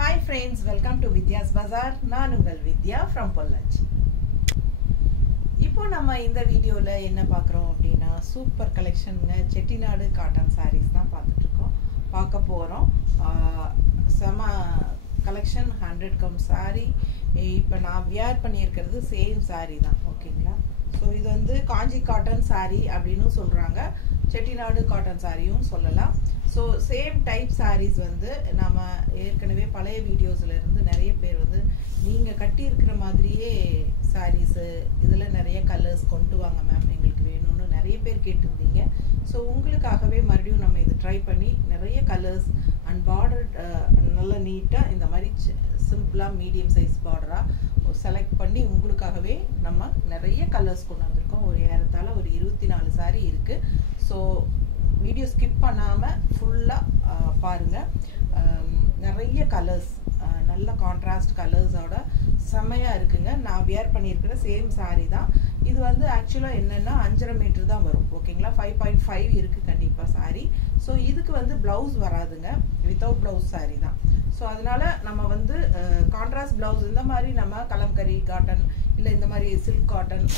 Hi friends, welcome to Vidya's Bazaar. நான் உங்கள் வித்யா from Pollachi. இப்போ நம்ம இந்த வீடியோல என்ன பார்க்குறோம் அப்படின்னா சூப்பர் கலெக்ஷன்ங்க செட்டிநாடு காட்டன் sarees தான் பார்த்துட்டு இருக்கோம். பார்க்க போறோம். சம கலெக்ஷன் 100 கம் saree. இப்போ நான் வியர் பண்ணியிருக்கிறது சேம் saree தான். ஓகேங்களா? ஸோ இது வந்து காஞ்சி காட்டன் saree அப்படின்னு சொல்றாங்க. செட்டிநாடு காட்டன் சாரியும் சொல்லலாம். ஸோ சேம் டைப் sarees வந்து நம்ம ஏற்கனவே பழைய வீடியோஸ்ல இருந்து நிறைய பேர் வந்து நீங்க கட்டி இருக்கிற மாதிரியே sarees இதில் நிறைய கலர்ஸ் கொண்டு வாங்க மேம் எங்களுக்கு வேணும்னு நிறைய பேர் கேட்டிருந்தீங்க. ஸோ உங்களுக்காகவே மறுபடியும் நம்ம இது ட்ரை பண்ணி நிறைய கலர்ஸ் அண்ட் பார்டர் நல்லா நீட்டாக இந்த மாதிரி சிம்பிளாக மீடியம் சைஸ் பார்டராக செலக்ட் பண்ணி உங்களுக்காகவே நம்ம நிறைய கலர்ஸ் கொண்டு வந்திருக்கோம். ஒரு ஏறத்தாழ ஒரு 24 saree இருக்கு. ஸோ வீடியோ ஸ்கிப் பண்ணாமல் ஃபுல்லாக பாருங்கள். நிறைய கலர்ஸ் நல்ல கான்ட்ராஸ்ட் கலர்ஸோட செம்மையாக இருக்குங்க. நான் வியர் பண்ணியிருக்கிற சேம் saree தான். இது வந்து ஆக்சுவலாக என்னென்னா 5.5 மீட்டர் தான் வரும். ஓகேங்களா? 5.5 இருக்குது கண்டிப்பாக saree. ஸோ இதுக்கு வந்து ப்ளவுஸ் வராதுங்க, வித்தவுட் ப்ளவுஸ் saree தான். ஸோ அதனால நம்ம வந்து கான்ட்ராஸ்ட் ப்ளவுஸ் இந்த மாதிரி நம்ம கலம்கரி காட்டன் இல்லை இந்த மாதிரி silk cotton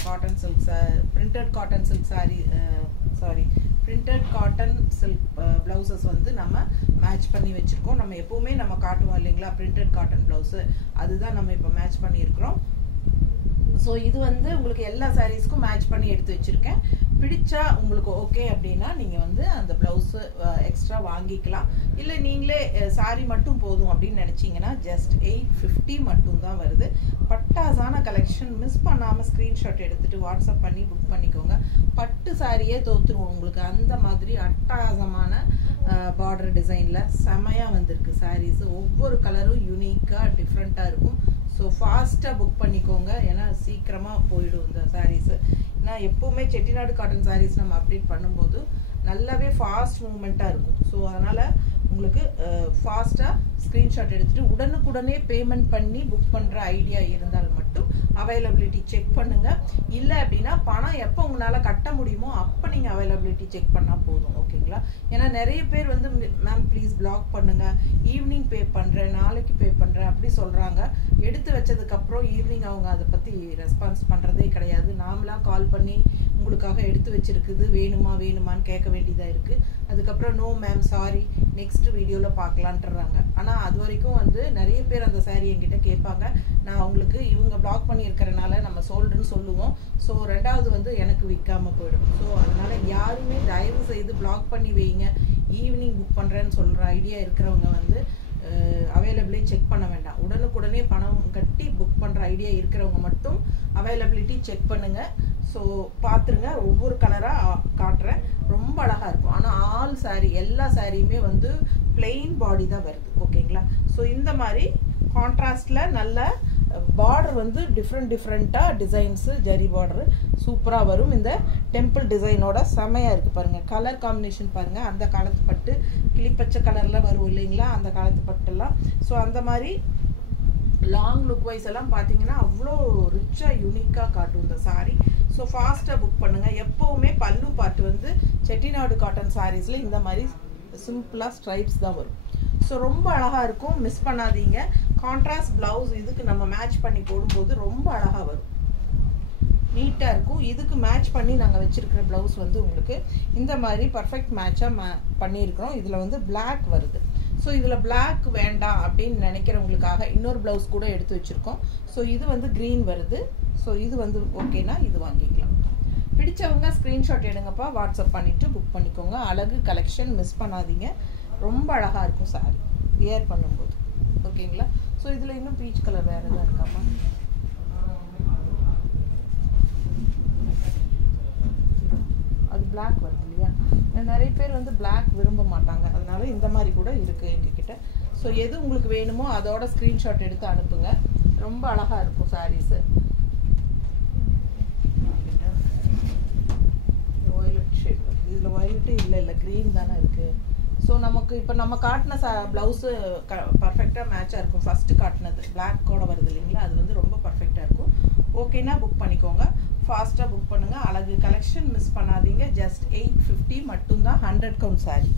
silk printed cotton silk saree printed cotton silk blouses வந்து நம்ம மேட்ச் பண்ணி வச்சுருக்கோம். நம்ம எப்போவுமே நம்ம காட்டுவோம் இல்லைங்களா பிரிண்டட் காட்டன் ப்ளவுஸு, அதுதான் நம்ம இப்போ மேட்ச் பண்ணியிருக்கிறோம். ஸோ இது வந்து உங்களுக்கு எல்லா சாரீஸ்க்கும் மேட்ச் பண்ணி எடுத்து வச்சுருக்கேன். பிடிச்சா உங்களுக்கு ஓகே அப்படின்னா நீங்கள் வந்து அந்த ப்ளவுஸு எக்ஸ்ட்ரா வாங்கிக்கலாம். இல்லை நீங்களே சாரீ மட்டும் போதும் அப்படின்னு நினச்சிங்கன்னா ஜஸ்ட் 850 மட்டும்தான் வருது. பட்டாசான கலெக்ஷன். மிஸ் பண்ணாமல் ஸ்க்ரீன்ஷாட் எடுத்துகிட்டு வாட்ஸ்அப் பண்ணி புக் பண்ணிக்கோங்க. பட்டு சாரியே தோற்றுருவோம் உங்களுக்கு. அந்த மாதிரி அட்டகாசமான பார்டர் டிசைனில் செமையாக வந்திருக்கு சாரீஸு. ஒவ்வொரு கலரும் யூனிக்காக டிஃப்ரெண்ட்டாக இருக்கும். ஸோ ஃபாஸ்ட்டாக புக் பண்ணிக்கோங்க, ஏன்னா சீக்கிரமாக போயிடும் இந்த சாரீஸு. ஏன்னா எப்போவுமே செட்டிநாடு காட்டன் சாரீஸ் நம்ம அப்டேட் பண்ணும்போது நல்லாவே ஃபாஸ்ட் மூவ்மெண்ட்டாக இருக்கும். ஸோ அதனால் உங்களுக்கு ஃபாஸ்ட்டாக ஸ்க்ரீன்ஷாட் எடுத்துகிட்டு உடனுக்குடனே பேமெண்ட் பண்ணி புக் பண்ணுற ஐடியா இருந்தால் மட்டும் அவைலபிலிட்டி செக் பண்ணுங்கள். இல்லை அப்படின்னா பணம் எப்போ உங்களால் கட்ட முடியுமோ அப்போ நீங்கள் அவைலபிலிட்டி செக் பண்ணால் போதும். ஓகேங்களா? ஏன்னா நிறைய பேர் வந்து மேம் ப்ளீஸ் பிளாக் பண்ணுங்கள், ஈவினிங் பே பண்ணுறேன், நாளைக்கு பே பண்ணுறேன் அப்படி சொல்கிறாங்க. எடுத்து வச்சதுக்கப்புறம் ஈவினிங் அவங்க அதை பற்றி ரெஸ்பான்ஸ் பண்ணுறதே கிடையாது. நாமளாக கால் பண்ணி உங்களுக்காக எடுத்து வச்சிருக்குது வேணுமான்னு கேட்க வேண்டியதாக இருக்குது. அதுக்கப்புறம் நோ மேம் சாரி நெக்ஸ்ட் வீடியோவில் பார்க்கலான்ட்டுறாங்க. ஆனால் அது வரைக்கும் வந்து நிறைய பேர் அந்த சாரீ என்கிட்ட கேட்பாங்க. நான் அவங்களுக்கு இவங்க பிளாக் பண்ணியிருக்கிறனால நம்ம சோல்டுன்னு சொல்லுவோம். ஸோ ரெண்டாவது வந்து எனக்கு விற்காமல் போயிடும். ஸோ அதனால் யாருமே தயவு செய்து பிளாக் பண்ணி வைங்க. ஈவினிங் புக் பண்ணுறேன்னு சொல்கிற ஐடியா இருக்கிறவங்க வந்து அவைலபிலிட்டி செக் பண்ண வேண்டாம். உடனுக்குடனே பணம் கட்டி புக் பண்ணுற ஐடியா இருக்கிறவங்க மட்டும் அவைலபிலிட்டி செக் பண்ணுங்கள். ஸோ பார்த்துருங்க, ஒவ்வொரு கலராக காட்டுறேன். ரொம்ப அழகாக இருக்கும். ஆனால் ஆல் சாரீ எல்லா சாரியுமே வந்து பிளெயின் பாடி தான் வருது. ஓகேங்களா? ஸோ இந்த மாதிரி கான்ட்ராஸ்டில் நல்ல பார்டர் வந்து டிஃப்ரெண்ட்டாக டிசைன்ஸு ஜரி பார்டரு சூப்பராக வரும். இந்த டெம்பிள் டிசைனோட செமையாக இருக்குது பாருங்கள். கலர் காம்பினேஷன் பாருங்கள். அந்த காலத்து பட்டு கிளிப்பச்சை கலரில் வரும் இல்லைங்களா அந்த காலத்து பட்டுலாம். ஸோ அந்த மாதிரி லாங் லுக் வைஸ் எல்லாம் பார்த்தீங்கன்னா அவ்வளோ ரிச்சாக யூனிக்காக காட்டும் இந்த சாரீ. ஸோ ஃபாஸ்ட்டாக புக் பண்ணுங்கள். எப்போவுமே பல்லு பாட்டு வந்து செட்டிநாடு காட்டன் சாரீஸில் இந்த மாதிரி சிம்பிளாக ஸ்ட்ரைப்ஸ் தான் வரும். ஸோ ரொம்ப அழகாக இருக்கும், மிஸ் பண்ணாதீங்க. கான்ட்ராஸ்ட் ப்ளவுஸ் இதுக்கு நம்ம மேட்ச் பண்ணி போடும்போது ரொம்ப அழகாக வரும், நீட்டாக இருக்கும். இதுக்கு மேட்ச் பண்ணி நாங்கள் வச்சுருக்கிற ப்ளவுஸ் வந்து உங்களுக்கு இந்த மாதிரி பர்ஃபெக்ட் மேட்சாக பண்ணியிருக்கிறோம். இதில் வந்து பிளாக் வருது. ஸோ இதில் பிளாக் வேண்டாம் அப்படின்னு நினைக்கிறவங்களுக்காக இன்னொரு ப்ளவுஸ் கூட எடுத்து வச்சுருக்கோம். ஸோ இது வந்து க்ரீன் வருது. ஸோ இது வந்து ஓகேனா இது வாங்கிக்கலாம். பிடிச்சவங்க ஸ்க்ரீன்ஷாட் எடுங்கப்பா, வாட்ஸ்அப் பண்ணிவிட்டு புக் பண்ணிக்கோங்க. அழகு கலெக்ஷன், மிஸ் பண்ணாதீங்க. ரொம்ப அழகாக இருக்கும் சாரி வியர் பண்ணும்போது. ஓகேங்களா? ஸோ இதில் இன்னும் பீச் கலர் வேறு எதாவது இருக்காப்பா? அது பிளாக் வருது இல்லையா? நிறைய பேர் வந்து பிளாக் விரும்ப மாட்டாங்க, அதனால இந்த மாதிரி கூட இருக்குது எங்ககிட்ட. ஸோ எது உங்களுக்கு வேணுமோ அதோட ஸ்க்ரீன்ஷாட் எடுத்து அனுப்புங்க. ரொம்ப அழகாக இருக்கும் சாரீஸு. வயலட் ஷேட் இதில் வயலட்டே இல்லை க்ரீன் தானே இருக்குது. ஸோ நமக்கு இப்போ நம்ம காட்டின ப்ளவுஸு பர்ஃபெக்டாக மேட்சாக இருக்கும். ஃபஸ்ட்டு காட்டினது பிளாக்கோட வருது இல்லைங்களா, அது வந்து ரொம்ப பர்ஃபெக்டாக இருக்கும். ஓகேனா புக் பண்ணிக்கோங்க, ஃபாஸ்ட்டாக புக் பண்ணுங்கள். அழகு கலெக்ஷன், மிஸ் பண்ணாதீங்க. ஜஸ்ட் 850 மட்டும்தான் 100 கவுண்ட் சாரீ.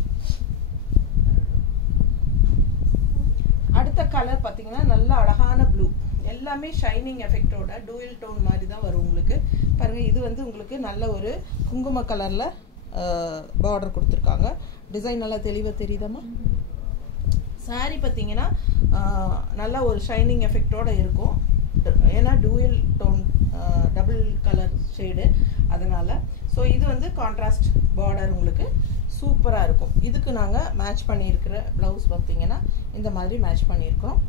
அடுத்த கலர் பார்த்தீங்கன்னா நல்ல அழகான ப்ளூ, எல்லாமே ஷைனிங் எஃபெக்டோட டூயல் டோன் மாதிரி தான் வரும் உங்களுக்கு. பாருங்கள், இது வந்து உங்களுக்கு நல்ல ஒரு குங்கும கலரில் பார்டர் கொடுத்துருக்காங்க. டிசைன் நல்லா தெளிவாக தெரியுதாம்மா? சாரீ பார்த்தீங்கன்னா நல்லா ஒரு ஷைனிங் எஃபெக்டோடு இருக்கும். ஏன்னா dual tone double colour shade அதனால். ஸோ இது வந்து கான்ட்ராஸ்ட் பார்டர் உங்களுக்கு சூப்பராக இருக்கும். இதுக்கு நாங்கள் மேட்ச் பண்ணியிருக்கிற ப்ளவுஸ் பார்த்தீங்கன்னா இந்த மாதிரி மேட்ச் பண்ணியிருக்கிறோம்.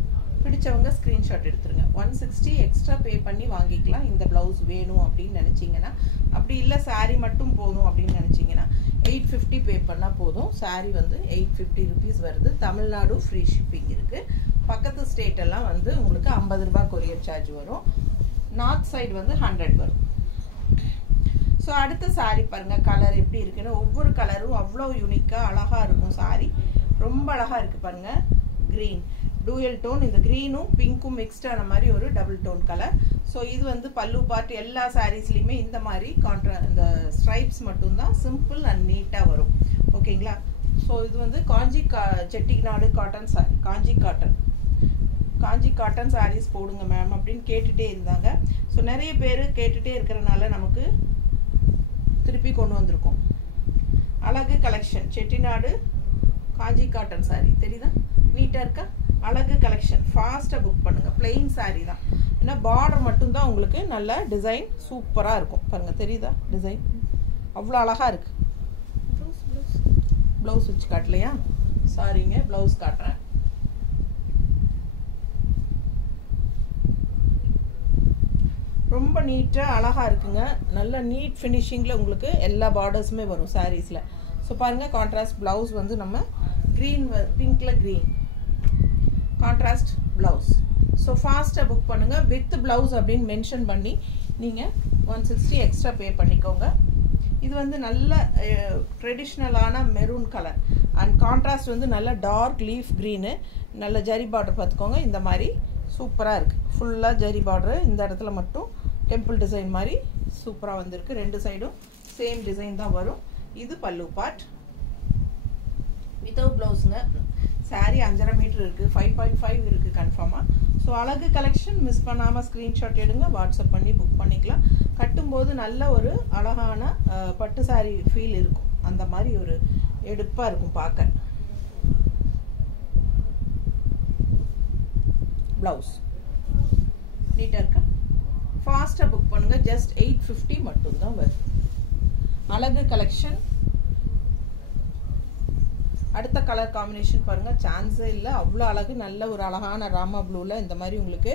பிடிச்சவங்க ஸ்க்ரீன்ஷாட் எடுத்துருங்க. 160 எக்ஸ்ட்ரா பே பண்ணி வாங்கிக்கலாம் இந்த ப்ளவுஸ் வேணும் அப்படின்னு நினச்சிங்கன்னா. அப்படி இல்லை சாரீ மட்டும் போதும் அப்படின்னு நினச்சிங்கன்னா 850 பே பண்ணால் போதும். சாரீ வந்து 850 ருபீஸ் வருது. தமிழ்நாடு ஃப்ரீ ஷிப்பிங் இருக்குது. பக்கத்து ஸ்டேட்டெல்லாம் வந்து உங்களுக்கு 50 ரூபா கொரியர் சார்ஜ் வரும். நார்த் சைடு வந்து 100 வரும். ஸோ அடுத்த சாரீ பாருங்கள் கலர் எப்படி இருக்குன்னு. ஒவ்வொரு கலரும் அவ்வளோ யூனிக்காக அழகாக இருக்கும். சாரீ ரொம்ப அழகாக இருக்குது பாருங்கள். க்ரீன் டூயல் டோன், இந்த க்ரீனும் பிங்க்கும் மிக்ஸ்டான மாதிரி ஒரு டபுள் டோன் கலர். ஸோ இது வந்து பல்லு பார்ட் எல்லா சாரீஸ்லையுமே இந்த மாதிரி இந்த ஸ்ட்ரைப்ஸ் மட்டும்தான் சிம்பிள் அண்ட் நீட்டாக வரும். ஓகேங்களா? ஸோ இது வந்து செட்டிநாடு காட்டன் சாரீ. காஞ்சி காட்டன் சாரீஸ் போடுங்க மேம் அப்படின்னு கேட்டுகிட்டே இருந்தாங்க. ஸோ நிறைய பேர் கேட்டுகிட்டே இருக்கிறனால நமக்கு திருப்பி கொண்டு வந்திருக்கோம். அழகு கலெக்ஷன் செட்டிநாடு காஞ்சி காட்டன் சாரீ தெரியுதா? நீட்டாக இருக்கா? அழகு கலெக்ஷன் ஃபாஸ்ட்டாக புக் பண்ணுங்கள். பிளெயின் சாரீ தான், ஏன்னா பார்டர் மட்டும்தான் உங்களுக்கு நல்ல டிசைன் சூப்பராக இருக்கும். பாருங்கள் தெரியுதா? டிசைன் அவ்வளோ அழகாக இருக்குது. ப்ளவுஸ் வச்சு காட்டலையா? சாரிங்க, ப்ளவுஸ் காட்டுறேன். ரொம்ப நீட்டாக அழகாக இருக்குங்க. நல்ல நீட் ஃபினிஷிங்கில் உங்களுக்கு எல்லா பார்டர்ஸுமே வரும் சாரீஸில். ஸோ பாருங்கள், கான்ட்ராஸ்ட் ப்ளவுஸ் வந்து நம்ம க்ரீன் பிங்க்கில் க்ரீன் கான்ட்ராஸ்ட் ப்ளவுஸ். ஸோ ஃபாஸ்ட்டாக புக் பண்ணுங்கள். வித் ப்ளவுஸ் அப்படின்னு மென்ஷன் பண்ணி நீங்கள் 160 எக்ஸ்ட்ரா பே பண்ணிக்கோங்க. இது வந்து நல்ல ட்ரெடிஷ்னலான மெரூன் கலர் அண்ட் கான்ட்ராஸ்ட் வந்து நல்ல டார்க் லீஃப் க்ரீனு. நல்ல ஜரி பார்டர் பார்த்துக்கோங்க. இந்த மாதிரி சூப்பராக இருக்குது. ஃபுல்லாக ஜரி பார்டரு, இந்த இடத்துல மட்டும் டெம்பிள் டிசைன் மாதிரி சூப்பராக வந்திருக்கு. ரெண்டு சைடும் சேம் டிசைன் தான் வரும். இது பல்லு பார்ட் வித்தவுட் ப்ளவுஸுங்க. சாரீ 5.5 மீட்டர் இருக்குது, 5.5 இருக்குது கன்ஃபார்மாக. ஸோ அழகு கலெக்ஷன் மிஸ் பண்ணாமல் ஸ்க்ரீன்ஷாட் எடுங்க, வாட்ஸ்அப் பண்ணி புக் பண்ணிக்கலாம். கட்டும்போது நல்ல ஒரு அழகான பட்டு சாரீ ஃபீல் இருக்கும். அந்த மாதிரி ஒரு எடுப்பாக இருக்கும் பார்க்க. ப்ளவுஸ் நீட்டாக இருக்கா? ஃபாஸ்ட்டாக புக் பண்ணுங்கள். ஜஸ்ட் 850 மட்டும்தான் வருது. அழகு கலெக்ஷன். அடுத்த கலர் காம்பினேஷன் பாருங்கள், சான்ஸே இல்லை, அவ்வளோ அழகு. நல்ல ஒரு அழகான ராமா ப்ளூவில் இந்த மாதிரி உங்களுக்கு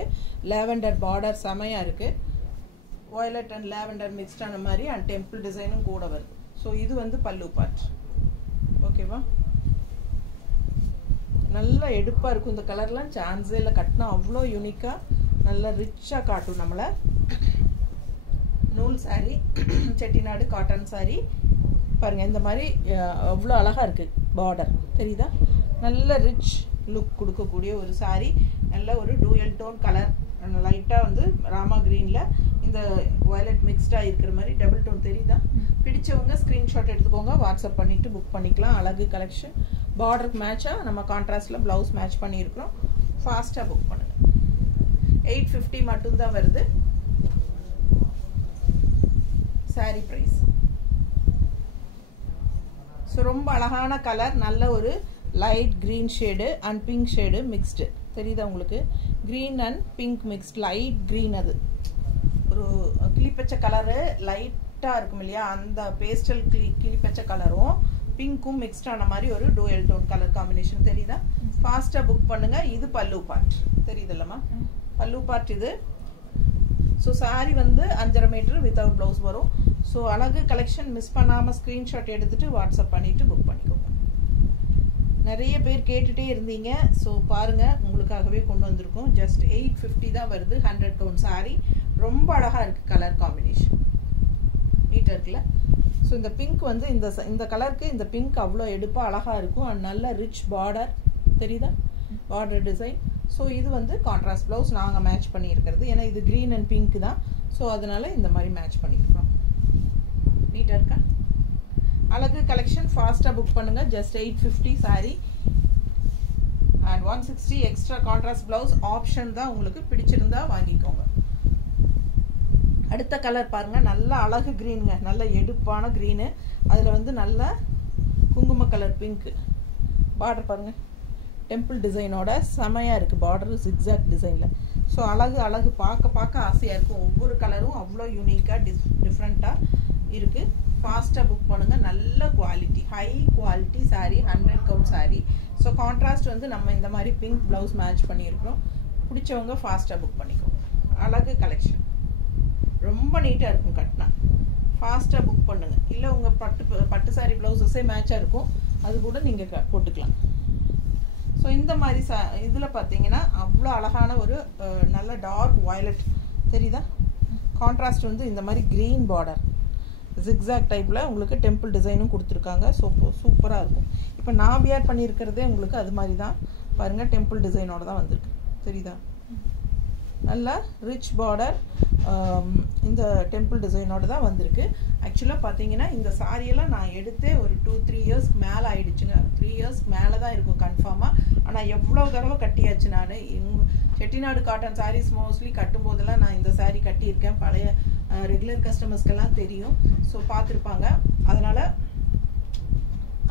லேவெண்டர் பார்டர் செமையாக இருக்குது. வயலட் அண்ட் லேவெண்டர் மிக்ஸ்டான மாதிரி அண்ட் டெம்பிள் டிசைனும் கூட வருது. ஸோ இது வந்து பல்லு பார்ட். ஓகேவா? நல்ல எடுப்பாக இருக்கும். இந்த கலர்லாம் சான்ஸே இல்லை. கட்டினா அவ்வளோ யூனிக்காக நல்லா ரிச்சாக காட்டும் நம்மளை. நூல் சாரீ, செட்டிநாடு காட்டன் சாரீ பாருங்கள். இந்த மாதிரி அவ்வளோ அழகாக இருக்குது. பார்டர் தெரியுதா? நல்ல ரிச் லுக் கொடுக்கக்கூடிய ஒரு சாரீ. நல்ல ஒரு டூயல் டோன் கலர், லைட்டாக வந்து ராமா க்ரீனில் இந்த வயலட் மிக்ஸ்டாக இருக்கிற மாதிரி டபுள் டோன் தெரியுதா? பிடிச்சவங்க ஸ்க்ரீன்ஷாட் எடுத்துக்கோங்க, வாட்ஸ்அப் பண்ணிவிட்டு புக் பண்ணிக்கலாம். அழகு கலெக்ஷன். பார்டருக்கு மேட்சாக நம்ம கான்ட்ராஸ்டில் ப்ளவுஸ் மேட்ச் பண்ணியிருக்கிறோம். ஃபாஸ்ட்டாக புக் பண்ணுங்கள். 850 மட்டும்தான் வருது சாரீ ப்ரைஸ். ஸோ ரொம்ப அழகான கலர், நல்ல ஒரு light green shade and pink shade mixed தெரியுதா உங்களுக்கு? Green and pink mixed, light green. அது ஒரு கிளிப்பச்சை கலரு லைட்டாக இருக்கும் இல்லையா? அந்த பேஸ்டல் கிளிப்பச்சை கலரும் பிங்க்கும் மிக்ஸ்டான மாதிரி ஒரு டூயல் டோன் கலர் காம்பினேஷன் தெரியுதா? ஃபாஸ்ட்டாக புக் பண்ணுங்கள். இது பல்லு பார்ட் தெரியுதுல்லம்மா? பல்லு பார்ட் இது. ஸோ சாரீ வந்து 5.5 மீட்டர் வித்தவுட் ப்ளவுஸ் வரும். ஸோ அழகு கலெக்ஷன் மிஸ் பண்ணாமல் ஸ்க்ரீன்ஷாட் எடுத்துகிட்டு வாட்ஸ்அப் பண்ணிவிட்டு புக் பண்ணிக்கோங்க. நிறைய பேர் கேட்டுகிட்டே இருந்தீங்க. ஸோ பாருங்கள், உங்களுக்காகவே கொண்டு வந்திருக்கோம். ஜஸ்ட் 850 தான் வருது. 100 டோன் சாரீ. ரொம்ப அழகாக இருக்குது கலர் காம்பினேஷன். நீட்டாக இருக்குல்ல? ஸோ இந்த பிங்க் வந்து இந்த கலருக்கு இந்த பிங்க் அவ்வளோ எடுப்பாக அழகாக இருக்கும். அண்ட் நல்ல ரிச் பார்டர் தெரியுதா? Border design. ஸோ இது வந்து கான்ட்ராஸ்ட் ப்ளவுஸ் நாங்கள் மேட்ச் பண்ணியிருக்கிறது. ஏன்னா இது க்ரீன் அண்ட் பிங்க் தான். ஸோ அதனால் இந்த மாதிரி மேட்ச் பண்ணியிருக்கிறோம். நீட்டாக இருக்கா? அழகு கலெக்ஷன். ஃபாஸ்ட்டாக புக் பண்ணுங்கள். Just 850 sari. And 160 extra contrast blouse option தான். உங்களுக்கு பிடிச்சிருந்தா வாங்கிக்கோங்க. அடுத்த கலர் பாருங்கள், நல்ல அழகு க்ரீனுங்க, நல்ல எடுப்பான க்ரீனு. அதில் வந்து நல்ல குங்கும கலர் பிங்க்கு. பார்டர் பாருங்கள், டெம்பிள் டிசைனோட செமையாக இருக்குது பார்டரு, ஜிக்ஸாக் டிசைனில். ஸோ அழகு பார்க்க ஆசையாக இருக்கும். ஒவ்வொரு கலரும் அவ்வளோ யூனிக்காக டிஃப்ரெண்ட்டாக இருக்குது. ஃபாஸ்ட்டாக புக் பண்ணுங்கள். நல்ல quality, high quality sari, 100 count sari. So contrast வந்து நம்ம இந்த மாதிரி பிங்க் ப்ளவுஸ் மேட்ச் பண்ணியிருக்கிறோம். பிடிச்சவங்க ஃபாஸ்ட்டாக புக் பண்ணிக்கோங்க. அழகு கலெக்ஷன், ரொம்ப நீட்டாக இருக்கும். கட்டினா ஃபாஸ்ட்டாக புக் பண்ணுங்கள். இல்லை உங்கள் பட்டு சாரீ ப்ளவுஸஸே மேட்சாக இருக்கும், அது கூட நீங்கள் போட்டுக்கலாம். ஸோ இந்த மாதிரி இதில் பார்த்தீங்கன்னா அவ்வளோ அழகான ஒரு நல்ல டார்க் வயலட் தெரியுதா? கான்ட்ராஸ்ட் வந்து இந்த மாதிரி க்ரீன் பார்டர், ஜிக்ஸாக் டைப்பில் உங்களுக்கு டெம்பிள் டிசைனும் கொடுத்துருக்காங்க. சூப்பராக இருக்கும். இப்போ நான் வியர் பண்ணியிருக்கிறதே உங்களுக்கு அது மாதிரி தான் பாருங்கள், டெம்பிள் டிசைனோட தான் வந்திருக்கு. தெரியுதா? நல்ல ரிச் பார்டர், இந்த டெம்பிள் டிசைனோட தான் வந்திருக்கு. ஆக்சுவலாக பார்த்தீங்கன்னா இந்த சாரியெல்லாம் நான் எடுத்தே ஒரு 2-3 இயர்ஸ்க்கு மேலே ஆகிடுச்சுங்க. 3 இயர்ஸ்க்கு மேலே தான் இருக்கும் கன்ஃபார்மாக. ஆனால் எவ்வளோ தடவை கட்டியாச்சு. நான் செட்டிநாடு காட்டன் சாரீஸ் மோஸ்ட்லி கட்டும்போதெல்லாம் நான் இந்த சாரீ கட்டியிருக்கேன். பழைய ரெகுலர் கஸ்டமர்ஸ்க்கெல்லாம் தெரியும். ஸோ பார்த்துருப்பாங்க. அதனால்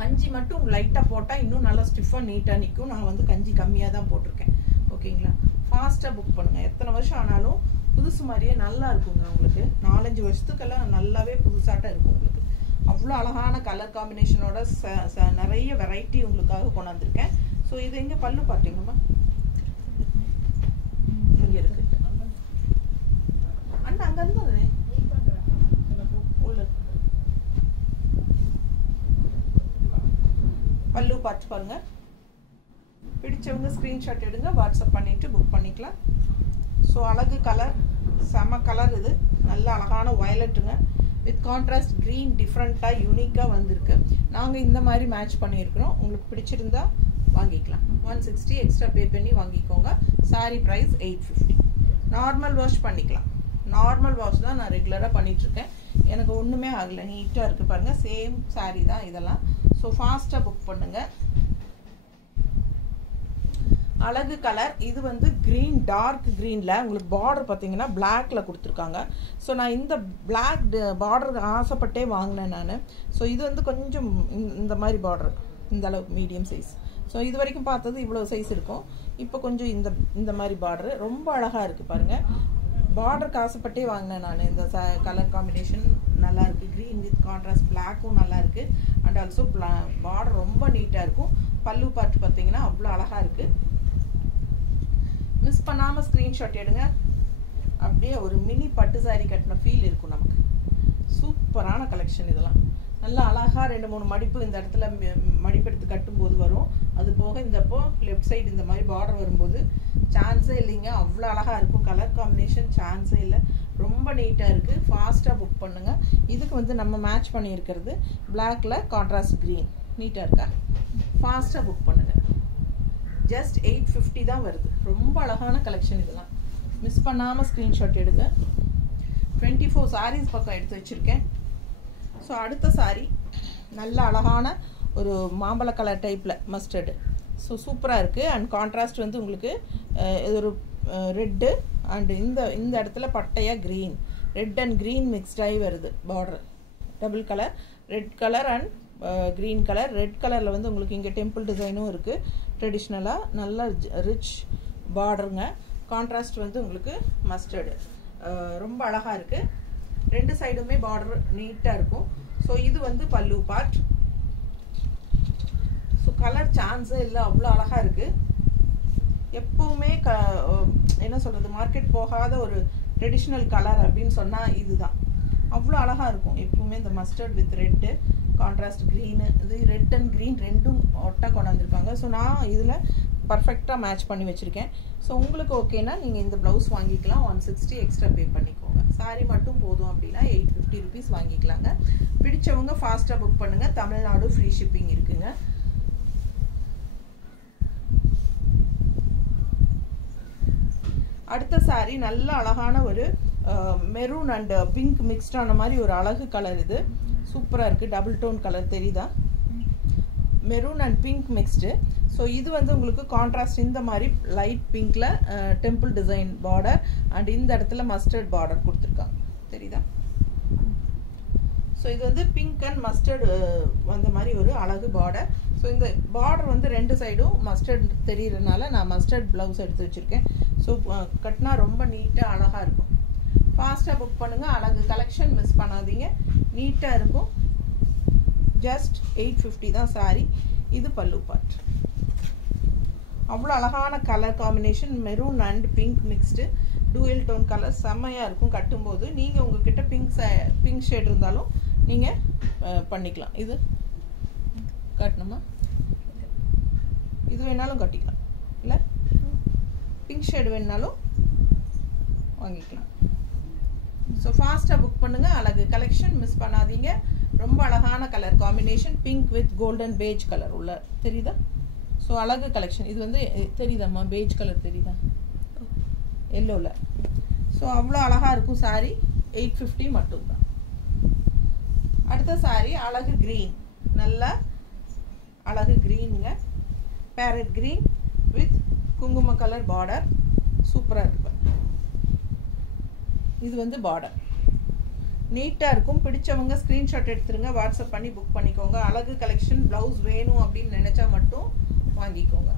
கஞ்சி மட்டும் லைட்டாக போட்டால் இன்னும் நல்லா ஸ்டிஃபாக நீட்டாக நிற்கும். நான் வந்து கஞ்சி கம்மியாக தான் போட்டிருக்கேன். ஓகேங்களா? ஃபாஸ்ட்டாக புக் பண்ணுங்கள். எத்தனை வருஷம் ஆனாலும் புதுசு மாதிரியே நல்லா இருக்குங்க. உங்களுக்கு 4-5 வருஷத்துக்கெல்லாம் நல்லாவே புதுசாட்டம் இருக்கும். உங்களுக்கு அவ்வளோ அழகான கலர் காம்பினேஷனோட நிறைய வெரைட்டி உங்களுக்காக கொண்டாந்துருக்கேன். ஸோ இது எங்கே பல்லு பார்த்தீங்கம்மா? இங்கே இருக்கு. அண்ணா அங்கேருந்து உள்ள பல்லு பார்த்து பாருங்க. பிடிச்சவங்க ஸ்க்ரீன்ஷாட் எடுங்க, வாட்ஸ்அப் பண்ணிவிட்டு புக் பண்ணிக்கலாம். ஸோ அழகு கலர், செம கலர். இது நல்ல அழகான வயலட்டுங்க வித் கான்ட்ராஸ்ட் க்ரீன். டிஃப்ரெண்ட்டாக யூனிக்காக வந்திருக்கு. நாங்கள் இந்த மாதிரி மேட்ச் பண்ணியிருக்கிறோம். உங்களுக்கு பிடிச்சிருந்தா வாங்கிக்கலாம். 160 எக்ஸ்ட்ரா பே பண்ணி வாங்கிக்கோங்க. சாரீ ப்ரைஸ் 850. நார்மல் வாஷ் பண்ணிக்கலாம். நார்மல் வாஷ் தான் நான் ரெகுலராக பண்ணிகிட்ருக்கேன். எனக்கு ஒன்றுமே ஆகலை, நீட்டாக இருக்குது பாருங்கள். சேம் சாரீ தான் இதெல்லாம். ஸோ ஃபாஸ்ட்டாக புக் பண்ணுங்கள். அழகு கலர். இது வந்து க்ரீன், டார்க் க்ரீனில் உங்களுக்கு பார்டர் பார்த்தீங்கன்னா பிளாக்ல கொடுத்துருக்காங்க. ஸோ நான் இந்த பிளாக் பார்டருக்கு ஆசைப்பட்டே வாங்கினேன் நான். ஸோ இது வந்து கொஞ்சம் இந்த மாதிரி பார்டர், இந்த அளவுக்கு மீடியம் சைஸ். ஸோ இது வரைக்கும் பார்த்தது இவ்வளோ சைஸ் இருக்கும். இப்போ கொஞ்சம் இந்த மாதிரி பார்டரு ரொம்ப அழகாக இருக்குது பாருங்கள். பார்டருக்கு ஆசைப்பட்டே வாங்கினேன் நான். இந்த கலர் காம்பினேஷன் நல்லா இருக்குது. க்ரீன் வித் கான்ட்ராஸ்ட் பிளாக்கும் நல்லா இருக்குது. அண்ட் ஆல்சோ பார்டர் ரொம்ப நீட்டாக இருக்கும். பல்லு பார்த்து பார்த்தீங்கன்னா அவ்வளோ அழகாக இருக்குது. மிஸ் பண்ணாமல் ஸ்க்ரீன்ஷாட் எடுங்க. அப்படியே ஒரு மினி பட்டு சாரி கட்டின ஃபீல் இருக்கும் நமக்கு. சூப்பரான கலெக்ஷன் இதெல்லாம். நல்லா அழகாக 2-3 மடிப்பு இந்த இடத்துல மடிப்பு எடுத்து கட்டும்போது வரும். அது போக இந்தப்போ லெஃப்ட் சைடு இந்த மாதிரி பார்டர் வரும்போது சான்ஸே இல்லைங்க. அவ்வளோ அழகாக இருக்கும். கலர் காம்பினேஷன் சான்ஸே இல்லை. ரொம்ப நீட்டாக இருக்குது. ஃபாஸ்ட்டாக புக் பண்ணுங்கள். இதுக்கு வந்து நம்ம மேட்ச் பண்ணியிருக்கிறது பிளாக்ல கான்ட்ராஸ்ட் க்ரீன். நீட்டாக இருக்கா? ஃபாஸ்ட்டாக புக் பண்ணுங்கள். ஜஸ்ட் 850 தான் வருது. ரொம்ப அழகான கலெக்ஷன் இதெல்லாம். மிஸ் பண்ணாமல் ஸ்க்ரீன்ஷாட் எடுங்க. 24 சாரீஸ் பக்கம் எடுத்து வச்சுருக்கேன். ஸோ அடுத்த சாரீ நல்ல அழகான ஒரு மாம்பழ கலர் டைப்பில் மஸ்டர்டு. ஸோ சூப்பராக இருக்குது. அண்ட் கான்ட்ராஸ்ட் வந்து உங்களுக்கு இது ஒரு ரெட்டு அண்ட் இந்த இடத்துல பட்டையாக க்ரீன், ரெட் அண்ட் க்ரீன் மிக்ஸ்டாகி வருது. Border double colour, red colour and green colour. Red கலரில் வந்து உங்களுக்கு இங்கே டெம்பிள் டிசைனும் இருக்குது. ட்ரெடிஷ்னலாக நல்ல ரிச் பார்டருங்க. கான்ட்ராஸ்ட் வந்து உங்களுக்கு மஸ்டர்டு. ரொம்ப அழகாக இருக்குது. 2 சைடுமே பார்டர் நீட்டாக இருக்கும். ஸோ இது வந்து பல்லு பார்ட். ஸோ கலர் சான்ஸே இல்லை, அவ்வளோ அழகாக இருக்குது. எப்பவுமே என்ன சொல்கிறது, மார்க்கெட் போகாத ஒரு ட்ரெடிஷ்னல் கலர் அப்படின்னு சொன்னால் இதுதான். அவ்வளோ அழகாக இருக்கும். எப்பவுமே இந்த mustard with red, contrast green, இது ரெட் அண்ட் க்ரீன் ரெண்டும் ஒட்டாக கொண்டாந்துருக்காங்க. ஸோ நான் இதில் பர்ஃபெக்டாக மேட்ச் பண்ணி வச்சுருக்கேன். ஸோ உங்களுக்கு ஓகேனா நீங்கள் இந்த ப்ளவுஸ் வாங்கிக்கலாம். 160 எக்ஸ்ட்ரா பே பண்ணிக்கோங்க. சாரீ மட்டும் போதும் அப்படின்னா 850 ருபீஸ் வாங்கிக்கலாங்க. பிடிச்சவங்க ஃபாஸ்ட்டாக புக் பண்ணுங்கள். தமிழ்நாடு ஃப்ரீ ஷிப்பிங் இருக்குங்க. அடுத்த சாரீ நல்ல அழகான ஒரு மெரூன் அண்ட் பிங்க் மிக்ஸ்டான மாதிரி ஒரு அழகு கலர். இது சூப்பராக இருக்குது. டபுள் டோன் கலர் தெரியுதா? Maroon and pink mixed. So இது வந்து உங்களுக்கு கான்ட்ராஸ்ட் இந்த மாதிரி லைட் பிங்க்ல டெம்பிள் டிசைன் பார்டர் அண்ட் இந்த இடத்துல மஸ்டர்ட் பார்டர் கொடுத்துருக்காங்க, தெரியுதா? ஸோ இது வந்து பிங்க் அண்ட் மஸ்டர்டு அந்த மாதிரி ஒரு அழகு பார்டர். ஸோ இந்த பார்டர் வந்து ரெண்டு சைடும் மஸ்டர்ட் தெரியுறதுனால நான் மஸ்டர்ட் ப்ளவுஸ் எடுத்து வச்சுருக்கேன். ஸோ கட்டினா ரொம்ப நீட்டாக அழகாக இருக்கும். ஃபாஸ்ட்டாக புக் பண்ணுங்கள். அழகு கலெக்ஷன் மிஸ் பண்ணாதீங்க, நீட்டாக இருக்கும். ஜஸ்ட் 850 தான் சாரி. இது பல்லு பார்ட். அவ்வளோ அழகான colour combination, maroon and pink mixed dual tone colour, செம்மையாக இருக்கும் கட்டும்போது. நீங்கள் உங்ககிட்ட பிங்க் ஷேட் இருந்தாலும் நீங்கள் பண்ணிக்கலாம். இது கட்டணுமா? இது வேணாலும் கட்டிக்கலாம், இல்லை பிங்க் ஷேடு வேணாலும் வாங்கிக்கலாம். ஸோ ஃபாஸ்ட்டாக புக் பண்ணுங்கள். அழகு கலெக்ஷன் மிஸ் பண்ணாதீங்க. ரொம்ப அழகான colour combination, pink with golden beige colour உள்ள, தெரியுதா? ஸோ அழகு கலெக்ஷன். இது வந்து தெரியுதாம்மா? பேஜ் கலர் தெரியுதா? எல்லோவில். ஸோ அவ்வளோ அழகாக இருக்கும் சாரி. 850 மட்டும்தான். அடுத்த சாரி அழகு க்ரீன், நல்ல அழகு க்ரீனுங்க. பேரட் க்ரீன் வித் குங்கும கலர் பார்டர், சூப்பராக இருக்கு. இது வந்து பார்டர் நீட்டாக இருக்கும். பிடிச்சவங்க ஸ்க்ரீன்ஷாட் எடுத்துருங்க, வாட்ஸ்அப் பண்ணி புக் பண்ணிக்கோங்க. அழகு கலெக்ஷன். ப்ளவுஸ் வேணும் அப்படின்னு நினச்சா மட்டும் வாங்கிக்கோங்க.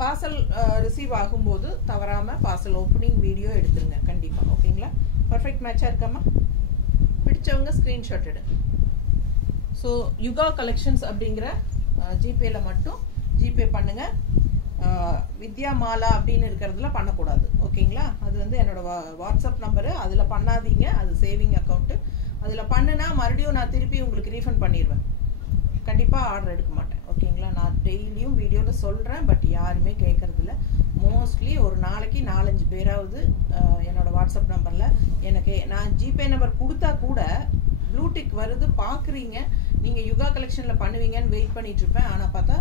பார்சல் ரிசீவ் ஆகும்போது தவறாமல் பார்சல் ஓப்பனிங் வீடியோ எடுத்துருங்க கண்டிப்பாக, ஓகேங்களா? பர்ஃபெக்ட் மேட்சாக இருக்காமா? பிடிச்சவங்க ஸ்க்ரீன்ஷாட் எடுங்க. ஸோ யுகா கலெக்ஷன்ஸ் அப்படிங்கிற ஜிபேல மட்டும் ஜிபே பண்ணுங்கள். வித்யா மாலா அப்படின்னு இருக்கிறதுல பண்ணக்கூடாது, ஓகேங்களா? அது வந்து என்னோட வாட்ஸ்அப் நம்பரு, அதில் பண்ணாதீங்க. அது சேவிங் அக்கௌண்ட்டு. அதில் பண்ணுனா மறுபடியும் நான் திருப்பி உங்களுக்கு ரீஃபண்ட் பண்ணிடுவேன். கண்டிப்பாக ஆர்டர் எடுக்க மாட்டேன், ஓகேங்களா? நான் டெய்லியும் வீடியோவில் சொல்கிறேன், பட் யாருமே கேட்குறதில்ல. மோஸ்ட்லி ஒரு நாளைக்கு 4-5 பேராவது என்னோட வாட்ஸ்அப் நம்பரில் எனக்கு நான் ஜிபே நம்பர் கொடுத்தா கூட ப்ளூடிக் வருது பார்க்குறீங்க, நீங்கள் யுகா கலெக்ஷனில் பண்ணுவீங்கன்னு வெயிட் பண்ணிகிட்ருப்பேன். ஆனால் பார்த்தா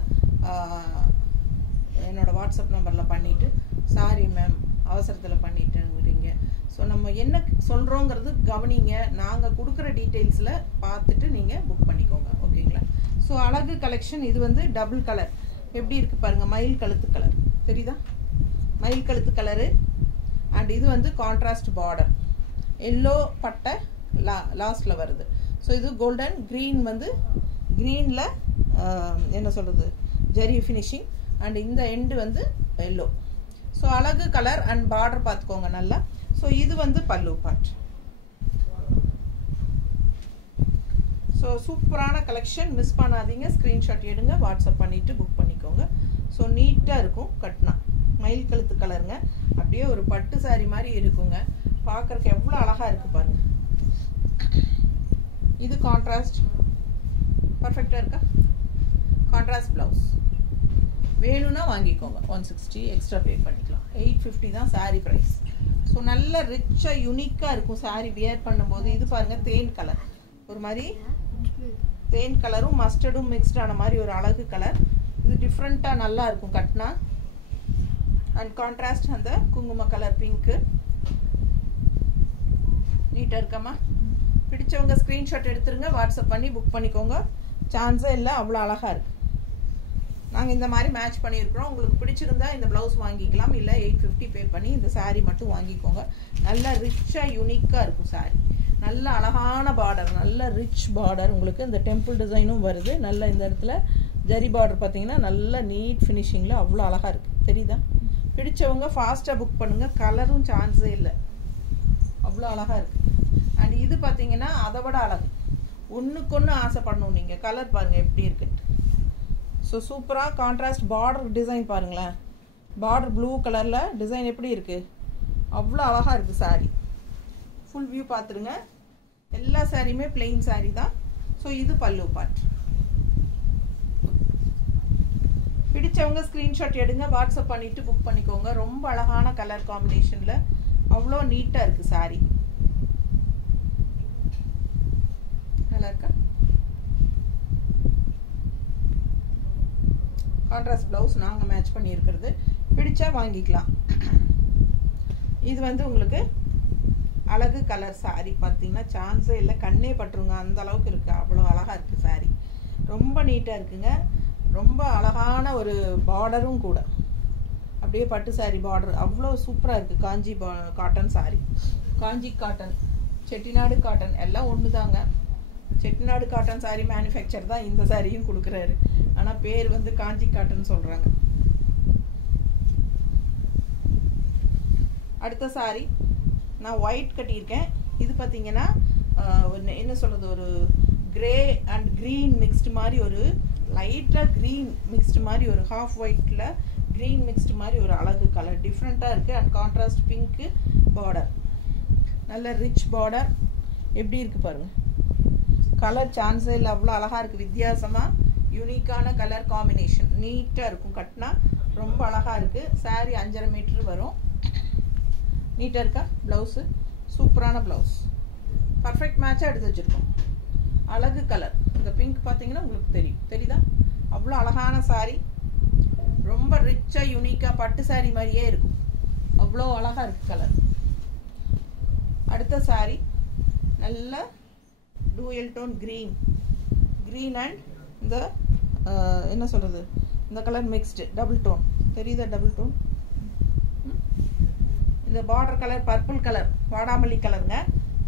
என்னோட வாட்ஸ்அப் நம்பரில் பண்ணிவிட்டு சாரி மேம் அவசரத்தில் பண்ணிட்டேங்கிறீங்க. ஸோ நம்ம என்ன சொல்கிறோங்கிறது கவனிங்க. நாங்கள் கொடுக்குற டீட்டெயில்ஸில் பார்த்துட்டு நீங்கள் புக் பண்ணிக்கோங்க, ஓகேங்களா? ஸோ அழகு கலெக்ஷன். இது வந்து டபுள் கலர் எப்படி இருக்குது பாருங்கள், மயில் கழுத்து கலர் தெரியுதா? மயில் கழுத்து கலரு அண்ட் இது வந்து கான்ட்ராஸ்ட் பார்டர், எல்லோ பட்டை லாஸ்ட்டில் வருது. ஸோ இது கோல்டன் க்ரீன், வந்து க்ரீனில் என்ன சொல்கிறது ஜெரி ஃபினிஷிங் அண்ட் இந்த எண்டு வந்து எல்லோ. ஸோ அழகு கலர் அண்ட் பார்டர் பார்த்துக்கோங்க நல்லா. ஸோ இது வந்து பல்லு பார்ட். ஸோ சூப்பரான கலெக்ஷன் மிஸ் பண்ணாதீங்க. ஸ்க்ரீன்ஷாட் எடுங்க, வாட்ஸ்அப் பண்ணிவிட்டு புக் பண்ணிக்கோங்க. ஸோ நீட்டாக இருக்கும் கட்டினா. மயில் கழுத்து கலருங்க, அப்படியே ஒரு பட்டு சாரி மாதிரி இருக்குங்க. பார்க்குறக்கு எவ்வளோ அழகாக இருக்குது பாருங்கள். இது கான்ட்ராஸ்ட் பர்ஃபெக்டாக இருக்கா? கான்ட்ராஸ்ட் ப்ளவுஸ் வேணும்னா வாங்கிக்கோங்க. 160 எக்ஸ்ட்ரா பே பண்ணிக்கலாம். 850 தான் சாரீ ப்ரைஸ். ஸோ நல்ல ரிச்சாக யூனிக்காக இருக்கும் சாரீ வியர் பண்ணும்போது. இது பாருங்கள் தேன் கலர், ஒரு மாதிரி தேன் கலரும் மஸ்டர்டும் மிக்ஸ்டான மாதிரி ஒரு அழகு கலர். இது டிஃப்ரெண்ட்டாக நல்லா இருக்கும் கட்டினா. அண்ட் கான்ட்ராஸ்ட் அந்த குங்கும கலர் பிங்க்கு. நீட்டாக இருக்காமா? பிடிச்சவங்க ஸ்க்ரீன்ஷாட் எடுத்துருங்க, வாட்ஸ்அப் பண்ணி புக் பண்ணிக்கோங்க. சான்ஸே இல்லை, அவ்வளோ அழகாக இருக்குது. நாங்கள் இந்த மாதிரி மேட்ச் பண்ணியிருக்கிறோம். உங்களுக்கு பிடிச்சிருந்தா இந்த ப்ளவுஸ் வாங்கிக்கலாம், இல்லை 850 பே பண்ணி இந்த சாரீ மட்டும் வாங்கிக்கோங்க. நல்ல ரிச்சாக யூனிக்காக இருக்கும் சாரீ. நல்ல அழகான பார்டர், நல்ல ரிச் பார்டர். உங்களுக்கு இந்த டெம்பிள் டிசைனும் வருது. நல்ல இந்த இடத்துல ஜரி பார்டர் பார்த்தீங்கன்னா நல்ல நீட் ஃபினிஷிங்கில் அவ்வளோ அழகாக இருக்குது, தெரியுதா? பிடிச்சவங்க ஃபாஸ்ட்டாக புக் பண்ணுங்கள். கலரும் சான்ஸே இல்லை, அவ்வளோ அழகாக இருக்குது. அண்ட் இது பார்த்தீங்கன்னா அதை விட அழகு. ஒன்றுக்கொன்று ஆசைப்படணும் நீங்கள். கலர் பாருங்கள் எப்படி இருக்குன்ட்டு. ஸோ சூப்பராக கான்ட்ராஸ்ட் பார்டர் டிசைன் பாருங்களேன். பார்டர் ப்ளூ கலரில் டிசைன் எப்படி இருக்குது, அவ்வளோ அழகாக இருக்குது சாரீ. ஃபுல் வியூ பார்த்துருங்க. எல்லா சாரியுமே பிளெயின் சாரீ தான். ஸோ இது பல்லு பார்ட். பிடிச்சவங்க ஸ்க்ரீன்ஷாட் எடுங்க, வாட்ஸ்அப் பண்ணிவிட்டு புக் பண்ணிக்கோங்க. ரொம்ப அழகான கலர் காம்பினேஷனில் அவ்வளோ நீட்டாக இருக்குது சாரீ. நல்லா இருக்கா? கான்ட்ராஸ்ட் ப்ளவுஸ் நாங்கள் மேட்ச் பண்ணியிருக்கிறது. பிடிச்சா வாங்கிக்கலாம். இது வந்து உங்களுக்கு அழகு கலர் சாரீ பார்த்தீங்கன்னா சான்ஸே இல்லை, கண்ணே பட்டுருங்க அந்த அளவுக்கு இருக்குது. அவ்வளோ அழகாக இருக்குது சாரீ. ரொம்ப நீட்டாக இருக்குங்க. ரொம்ப அழகான ஒரு பார்டரும் கூட, அப்படியே பட்டு சாரி பார்டர் அவ்வளோ சூப்பராக இருக்குது. காஞ்சி காட்டன் சாரி, காஞ்சி காட்டன், செட்டிநாடு காட்டன் எல்லாம் ஒன்று தாங்க. செட்டிநாடு காட்டன் சாரி மேனுஃபேக்சர் தான் இந்த சாரியும் கொடுக்குறாரு. ஆனால் பேர் வந்து காஞ்சி காட்டன் சொல்கிறாங்க. அடுத்த சாரி நான் ஒயிட் கட்டியிருக்கேன். இது பார்த்தீங்கன்னா என்ன சொல்கிறது, ஒரு கிரே அண்ட் க்ரீன் மிக்ஸ்டு மாதிரி, ஒரு லைட்டாக க்ரீன் மிக்ஸ்டு மாதிரி, ஒரு ஹாஃப் ஒயிட்டில் க்ரீன் மிக்ஸ்டு மாதிரி ஒரு அழகு கலர், டிஃப்ரெண்ட்டாக இருக்குது. அண்ட் கான்ட்ராஸ்ட் பிங்க்கு பார்டர், நல்ல ரிச் பார்டர். எப்படி இருக்குது பாருங்கள், கலர் சான்ஸே இல்லை, அவ்வளோ அழகாக இருக்குது. வித்தியாசமாக யூனிக்கான கலர் காம்பினேஷன், நீட்டாக இருக்கும். கட்டினா ரொம்ப அழகாக இருக்குது. சாரீ 5.5 மீட்டர் வரும். நீட்டாக இருக்கா? ப்ளவுஸு சூப்பரான ப்ளவுஸ், பர்ஃபெக்ட் மேட்சாக எடுத்து வச்சுருக்கோம். அழகு கலர். இந்த பிங்க் பார்த்தீங்கன்னா உங்களுக்கு தெரியுதா? அவ்வளோ அழகான சாரீ, ரொம்ப ரிச்சாக யூனிக்காக பட்டு சாரீ மாதிரியே இருக்கும். அவ்வளோ அழகாக இருக்குது கலர். அடுத்த சாரீ நல்ல டூயல் டோன் க்ரீன் அண்ட் இந்த என்ன சொல்கிறது, இந்த கலர் மிக்ஸ்டு டபுள் டோன். தெரியுதா? Double tone. இந்த பார்டர் கலர் பர்பிள் கலர், வாடாமல்லி கலருங்க,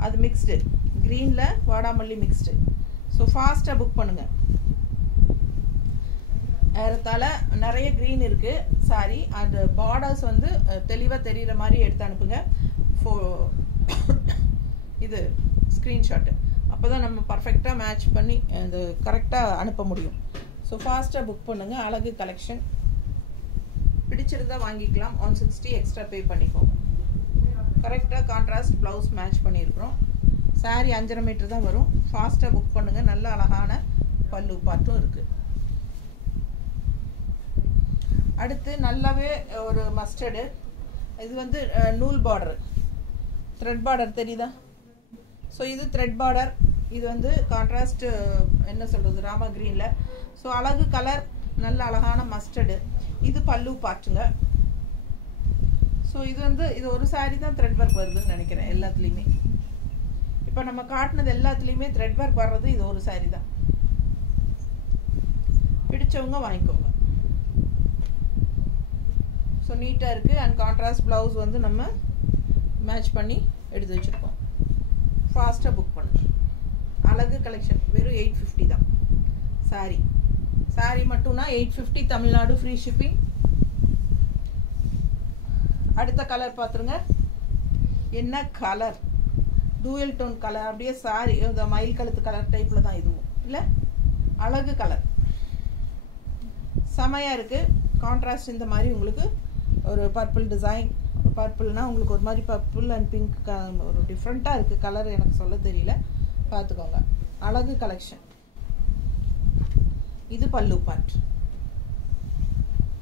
அது மிக்ஸ்டு, க்ரீனில் வாடாமல்லி மிக்ஸ்டு. ஸோ ஃபாஸ்ட்டாக புக் பண்ணுங்கள். ஏறத்தாழ நிறைய க்ரீன் இருக்குது சாரி. அந்த பார்டர்ஸ் வந்து தெளிவாக தெரிகிற மாதிரி எடுத்து அனுப்புங்க. இது ஸ்க்ரீன்ஷாட்டு, அப்போ தான் நம்ம பர்ஃபெக்டாக மேட்ச் பண்ணி இந்த கரெக்டாக அனுப்ப முடியும். ஸோ ஃபாஸ்ட்டாக புக் பண்ணுங்கள். அழகு கலெக்ஷன் பிடிச்சிருந்தால் வாங்கிக்கலாம். 160 எக்ஸ்ட்ரா பே பண்ணிக்கோங்க. கரெக்டாக கான்ட்ராஸ்ட் ப்ளவுஸ் மேட்ச் பண்ணியிருக்கிறோம். சாரீ 5.5 மீட்டர் தான் வரும். ஃபாஸ்ட்டாக புக் பண்ணுங்கள். நல்ல அழகான பல்லு பாட்டும் இருக்குது. அடுத்து நல்லாவே ஒரு மஸ்டர்டு, இது வந்து நூல் பார்டர், த்ரெட் பார்டர் தெரியுதா? ஸோ இது த்ரெட் பார்டர். இது வந்து கான்ட்ராஸ்ட் என்ன சொல்கிறது, ராமா க்ரீனில். ஸோ அழகு கலர், நல்ல அழகான மஸ்டர்டு. இது பல்லு பாட்டுங்க. ஸோ இது வந்து இது ஒரு சாரீ தான் த்ரெட் ஒர்க் வருதுன்னு நினைக்கிறேன் எல்லாத்துலேயுமே. இப்போ நம்ம காட்டினது எல்லாத்துலேயுமே த்ரெட் ஒர்க் வர்றது இது ஒரு சாரீ தான். பிடிச்சவங்க வாங்கிக்கோங்க. ஸோ நீட்டாக இருக்குது. அண்ட் கான்ட்ராஸ்ட் ப்ளவுஸ் வந்து நம்ம மேட்ச் பண்ணி எடுத்து வச்சுருக்கோம். ஃபாஸ்ட்டாக புக் பண்ணுங்க. அழகு கலெக்ஷன் வெறும் 850 தான் சாரீ மட்டும்னா 850 தமிழ்நாடு ஃப்ரீ ஷிப்பிங். அடுத்த கலர் பார்த்துருங்க. என்ன கலர், டூயல் டோன் கலர், அப்படியே சாரி இந்த மயில் கழுத்து கலர் டைப்பில் தான் இதுவும் இல்லை. அழகு கலர் செமையாக இருக்குது. கான்ட்ராஸ்ட் இந்த மாதிரி உங்களுக்கு ஒரு பர்பிள் டிசைன், பர்பிள்னா உங்களுக்கு ஒரு மாதிரி பர்பிள் அண்ட் பிங்க் ஒரு டிஃப்ரெண்ட்டாக இருக்குது கலர், எனக்கு சொல்ல தெரியல, பார்த்துக்கோங்க. அழகு கலெக்ஷன். இது பல்லு பாட்.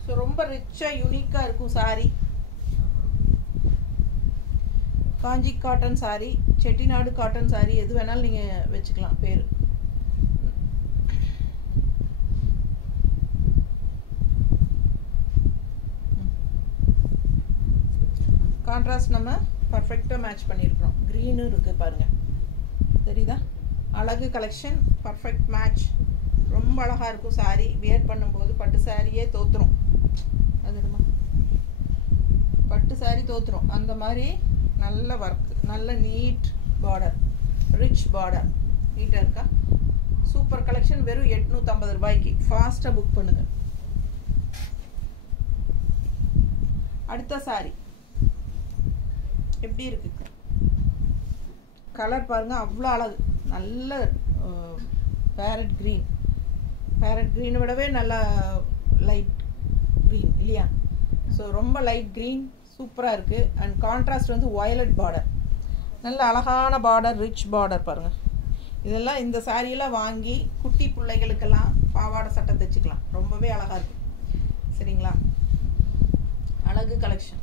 ஸோ ரொம்ப ரிச்சாக யூனிக்காக இருக்கும் சாரீ. காஞ்சி காட்டன் சாரீ, செட்டிநாடு காட்டன் சாரீ, எது வேணாலும் நீங்கள் வச்சுக்கலாம் பேர். கான்ட்ராஸ்ட் நம்ம பர்ஃபெக்டாக மேட்ச் பண்ணியிருக்கிறோம். க்ரீனும் இருக்குது பாருங்கள், தெரியுதா? அழகு கலெக்ஷன், பர்ஃபெக்ட் மேட்ச். ரொம்ப அழகாக இருக்கும் சாரீ. வியர் பண்ணும்போது பட்டு சாரியே தோற்றுரும். அதுமா பட்டு சாரீ தோற்றுரும். அந்த மாதிரி நல்ல ஒர்க், நல்ல நீட் பார்டர், ரிச் பார்டர். நீட்டாக இருக்கா? Super collection. வெறும் 850 ரூபாய்க்கு. ஃபாஸ்ட்டாக புக் பண்ணுங்கள். அடுத்த சாரீ எப்படி இருக்கு கலர் பாருங்கள், அவ்வளோ அழகு. நல்ல பேரட் க்ரீனை விடவே நல்லா லைட் க்ரீன் இல்லையா? ஸோ ரொம்ப லைட் க்ரீன், சூப்பராக இருக்குது. அண்ட் கான்ட்ராஸ்ட் வந்து வயலட் பார்டர், நல்ல அழகான பார்டர், ரிச் பார்டர் பாருங்கள். இதெல்லாம் இந்த சாரியெல்லாம் வாங்கி குட்டி பிள்ளைகளுக்கெல்லாம் பாவாடை சட்டை தைச்சிக்கலாம். ரொம்பவே அழகாக இருக்கும். சரிங்களா? அழகு கலெக்ஷன்.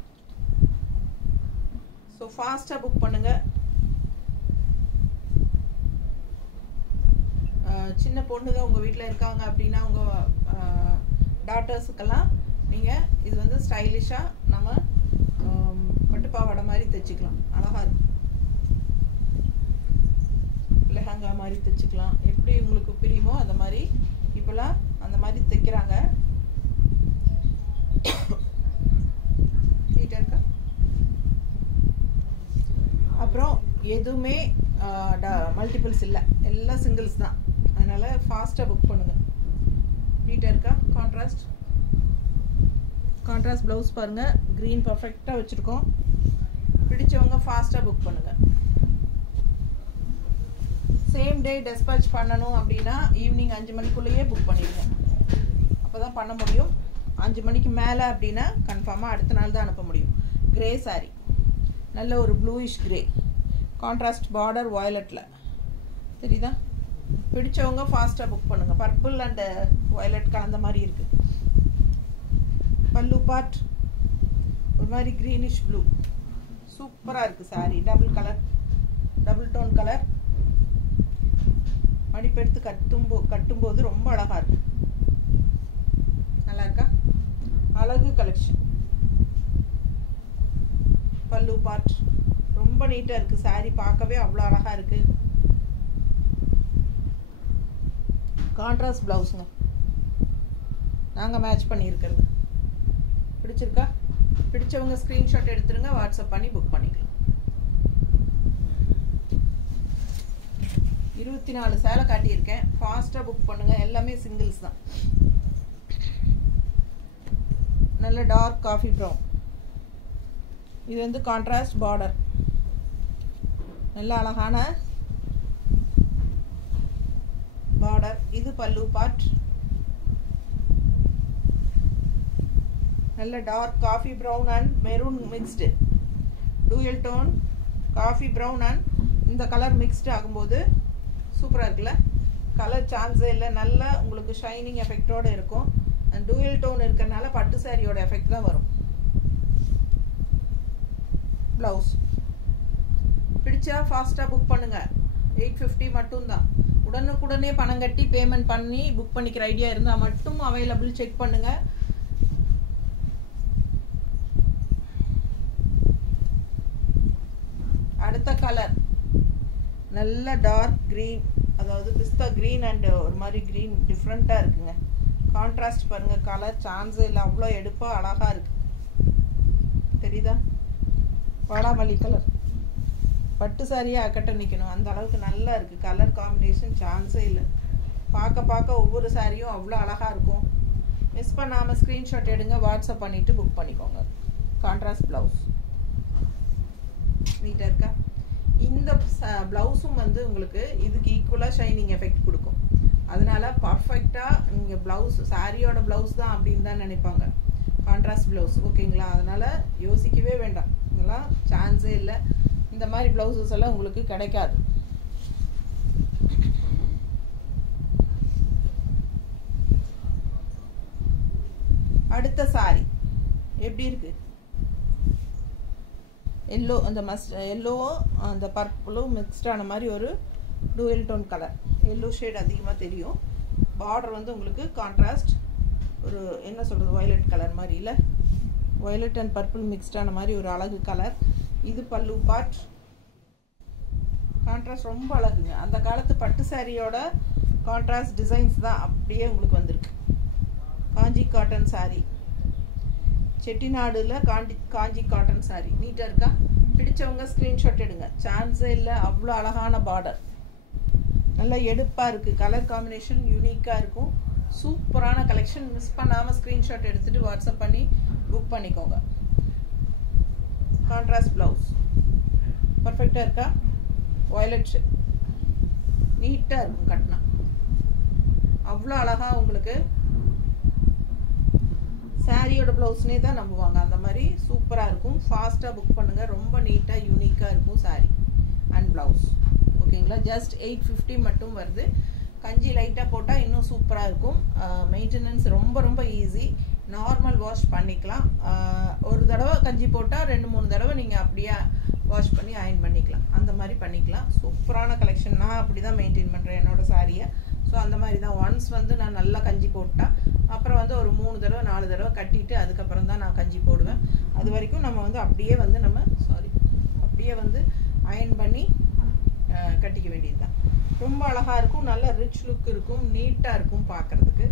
ஸோ ஃபாஸ்ட்டாக புக் பண்ணுங்கள். சின்ன பொண்ணுங்க உங்கள் வீட்டில் இருக்காங்க அப்படின்னா உங்கள் டாட்டர்ஸுக்கெல்லாம் நீங்கள் இது வந்து ஸ்டைலிஷாக நம்ம பட்டுப்பாவாடை மாதிரி தைச்சிக்கலாம். அழகாக இருக்கும். லெஹங்கா மாதிரி தைச்சிக்கலாம். எப்படி உங்களுக்கு பிரியுமோ அந்த மாதிரி இப்போலாம் அந்த மாதிரி தைக்கிறாங்க. நீட்டாக இருக்கா? அப்புறம் எதுவுமே மல்டிபிள்ஸ் இல்லை, எல்லாம் சிங்கிள்ஸ் தான். அதனால் ஃபாஸ்ட்டாக புக் பண்ணுங்கள். நீட்டாக இருக்கா? கான்ட்ராஸ்ட் ப்ளவுஸ் பாருங்கள், க்ரீன் பர்ஃபெக்டாக வச்சுருக்கோம். பிடிச்சவங்க ஃபாஸ்ட்டாக புக் பண்ணுங்கள். சேம் டே டெஸ்பேட்ச் பண்ணணும் அப்படின்னா ஈவினிங் 5 மணிக்குள்ளேயே புக் பண்ணிடுங்க. அப்போ தான் பண்ண முடியும். 5 மணிக்கு மேலே அப்படின்னா கன்ஃபார்மாக அடுத்த நாள் தான் அனுப்ப முடியும். கிரே சாரி, நல்ல ஒரு ப்ளூயிஷ் கிரே, கான்ட்ராஸ்ட் பார்டர் வயலட்டில் தெரியுதா? பிடிச்சவங்க ஃபாஸ்ட்டாக புக் பண்ணுங்கள். பர்பிள் அண்டு வயலட் கலந்த மாதிரி இருக்குது. பல்லு பார்ட் ஒரு மாதிரி க்ரீனிஷ் ப்ளூ, சூப்பராக இருக்குது சாரி. Double tone colour. மடிப்பெடுத்து கட்டும்போது ரொம்ப அழகாக இருக்கும். நல்லா இருக்கா? அழகு கலெக்ஷன். பல்லு பார்ட் ரொம்ப நீட்டாக இருக்குது. சாரி பார்க்கவே அவ்வளோ அழகாக இருக்குது. கான்ட்ராஸ்ட் ப்ளவுஸுங்க, நாங்கள் மேட்ச் பண்ணியிருக்கிறது. பிடிச்சிருக்கா? பிடிச்சவங்க ஸ்க்ரீன்ஷாட் எடுத்துருங்க, வாட்ஸ்அப் பண்ணி புக் பண்ணிக்கலாம். 24 சேலை காட்டியிருக்கேன். ஃபாஸ்ட்டாக புக் பண்ணுங்கள். எல்லாமே சிங்கிள்ஸ் தான். நல்ல டார்க் காஃபி ப்ரௌன். இது வந்து கான்ட்ராஸ்ட் பார்டர், நல்ல அழகான பார்டர். இது பல்லு பார்ட். நல்ல dark coffee brown and maroon mixed, dual tone coffee brown and இந்த கலர் மிக்ஸ்டு ஆகும்போது சூப்பராக இருக்குல்ல? கலர் சான்ஸே இல்லை. நல்லா உங்களுக்கு ஷைனிங் எஃபெக்டோடு இருக்கும். அண்ட் டூயல் டோன் இருக்கிறனால பட்டு சாரியோட எஃபெக்ட் தான் வரும். ப்ளவுஸ் பிடிச்சா ஃபாஸ்ட்டாக புக் பண்ணுங்கள். 850 மட்டும்தான். உடனுக்குடனே பணம் கட்டி பேமெண்ட் பண்ணி புக் பண்ணிக்கிற ஐடியா இருந்தால் மட்டும் அவைலபிள் செக் பண்ணுங்கள். அடுத்த கலர் நல்ல டார்க் க்ரீன், அதாவது பிஸ்தா க்ரீன் அண்ட் ஒரு மாதிரி க்ரீன் டிஃப்ரெண்ட்டாக இருக்குங்க. கான்ட்ராஸ்ட் பாருங்கள், கலர் சான்ஸே இல்லை, அவ்வளோ எடுப்பாக அழகாக இருக்குது. தெரியுதா? வாடாமல்லி கலர். பட்டு சாரியாக அக்கட்ட நிற்கணும், அந்த அளவுக்கு நல்லா இருக்குது. கலர் காம்பினேஷன் சான்ஸே இல்லை. பார்க்க ஒவ்வொரு சாரியும் அவ்வளோ அழகாக இருக்கும். மிஸ் பண்ணாமல் ஸ்க்ரீன்ஷாட் எடுங்க, வாட்ஸ்அப் பண்ணிவிட்டு புக் பண்ணிக்கோங்க. கான்ட்ராஸ்ட் ப்ளவுஸ் நீட்டாக இருக்கா? இந்த ப்ளவுஸும் வந்து உங்களுக்கு இதுக்கு ஈக்குவலாக ஷைனிங் எஃபெக்ட் கொடுக்கும். அதனால பர்ஃபெக்டாக நீங்கள் ப்ளவுஸ் சாரியோட ப்ளவுஸ் தான் அப்படின்னு தான் நினைப்பாங்க கான்ட்ராஸ்ட் ப்ளவுஸ். ஓகேங்களா? அதனால் யோசிக்கவே வேண்டாம், இதெல்லாம் சான்ஸே இல்லை. இந்த மாதிரி ப்ளவுசஸ் எல்லாம் உங்களுக்கு கிடைக்காது. அடுத்த சாரி எப்படி இருக்குது? எல்லோ, அந்த எல்லோவும் அந்த பர்பிளும் மிக்ஸ்டான மாதிரி ஒரு dual tone colour. Yellow shade அதிகமாக தெரியும். பார்டர் வந்து உங்களுக்கு கான்ட்ராஸ்ட் ஒரு என்ன சொல்கிறது, வயலட் கலர் மாதிரி இல்லை, வயலட் அண்ட் பர்பிள் மிக்ஸ்டான மாதிரி ஒரு அழகு கலர். இது பல்லு பார்ட். கான்ட்ராஸ்ட் ரொம்ப அழகுங்க. அந்த காலத்து பட்டு சாரியோட கான்ட்ராஸ்ட் டிசைன்ஸ் தான் அப்படியே உங்களுக்கு வந்திருக்கு. காஞ்சி காட்டன் சாரி, செட்டிநாடுல காஞ்சி காட்டன் சாரி. நீட்டாக இருக்கா? பிடிச்சவங்க ஸ்க்ரீன்ஷாட் எடுங்க, சான்ஸே இல்லை. அவ்வளோ அழகான பார்டர், நல்லா எடுப்பாக இருக்குது. கலர் காம்பினேஷன் யூனிக்காக இருக்கும். சூப்பரான கலெக்ஷன். மிஸ் பண்ணாமல் ஸ்க்ரீன்ஷாட் எடுத்துகிட்டு வாட்ஸ்அப் பண்ணி புக் பண்ணிக்கோங்க. கான்ட்ராஸ்ட் ப்ளவுஸ் பர்ஃபெக்டாக இருக்கா? வயலட் நீட்டாக இருக்கும் கட்டினா. அவ்வளோ அழகாக உங்களுக்கு சாரியோட ப்ளவுஸ்னே தான் நம்புவாங்க. அந்த மாதிரி சூப்பராக இருக்கும். ஃபாஸ்ட்டாக புக் பண்ணுங்கள். ரொம்ப நீட்டாக யூனிக்காக இருக்கும் சாரி அண்ட் ப்ளவுஸ். ஓகேங்களா? ஜஸ்ட் 850 மட்டும் வருது. கஞ்சி லைட்டாக போட்டால் இன்னும் சூப்பராக இருக்கும். மெயின்டெனன்ஸ் ரொம்ப ஈஸி. நார்மல் வாஷ் பண்ணிக்கலாம். ஒரு தடவை கஞ்சி போட்டால் 2-3 தடவை நீங்கள் அப்படியே வாஷ் பண்ணி அயர்ன் பண்ணிக்கலாம். அந்த மாதிரி பண்ணிக்கலாம். சூப்பரான கலெக்ஷன். நான் அப்படி தான் மெயின்டைன் பண்ணுறேன் என்னோடய சாரியை. ஸோ அந்த மாதிரி தான். ஒன்ஸ் வந்து நான் நல்லா கஞ்சி போட்டால் அப்புறம் வந்து ஒரு 3 தடவை 4 தடவை கட்டிட்டு அதுக்கப்புறம் தான் நான் கஞ்சி போடுவேன். அது வரைக்கும் நம்ம வந்து அப்படியே வந்து அயர்ன் பண்ணி கட்டிக்க வேண்டியது தான். ரொம்ப அழகாக இருக்கும், நல்ல ரிச் லுக் இருக்கும், நீட்டாக இருக்கும் பார்க்குறதுக்கு.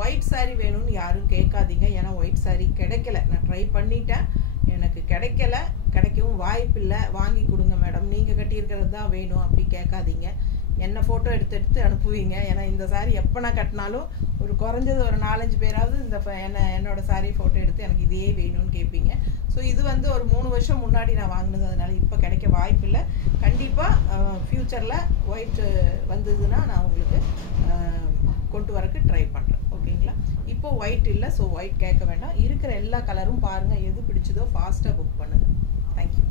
ஒயிட் சாரீ வேணும்னு யாரும் கேட்காதீங்க, ஏன்னா ஒயிட் சாரீ கிடைக்கல. நான் ட்ரை பண்ணிட்டேன், எனக்கு கிடைக்கல, கிடைக்கவும் வாய்ப்பில்லை. வாங்கி கொடுங்க மேடம், நீங்கள் கட்டியிருக்கிறது தான் வேணும் அப்படி கேட்காதீங்க. என்ன ஃபோட்டோ எடுத்து அனுப்புவீங்க. ஏன்னா இந்த சாரீ எப்போ நான் கட்டினாலும் ஒரு குறைஞ்சது ஒரு 4-5 பேராவது இந்த என்னோட சாரீ ஃபோட்டோ எடுத்து எனக்கு இதே வேணும்னு கேட்பீங்க. ஸோ இது வந்து ஒரு 3 வருஷம் முன்னாடி நான் வாங்கினது, அதனால இப்போ கிடைக்க வாய்ப்பில்லை. கண்டிப்பாக ஃப்யூச்சரில் ஒயிட் வந்ததுன்னா நான் உங்களுக்கு கொண்டு வரக்கு ட்ரை பண்ணுறேன். ஓகேங்களா? இப்போ ஒயிட் இல்லை, ஸோ ஒயிட் கேட்க வேண்டாம். இருக்கிற எல்லா கலரும் பாருங்கள், எது பிடிச்சதோ ஃபாஸ்ட்டாக புக் பண்ணுங்கள். தேங்க்யூ.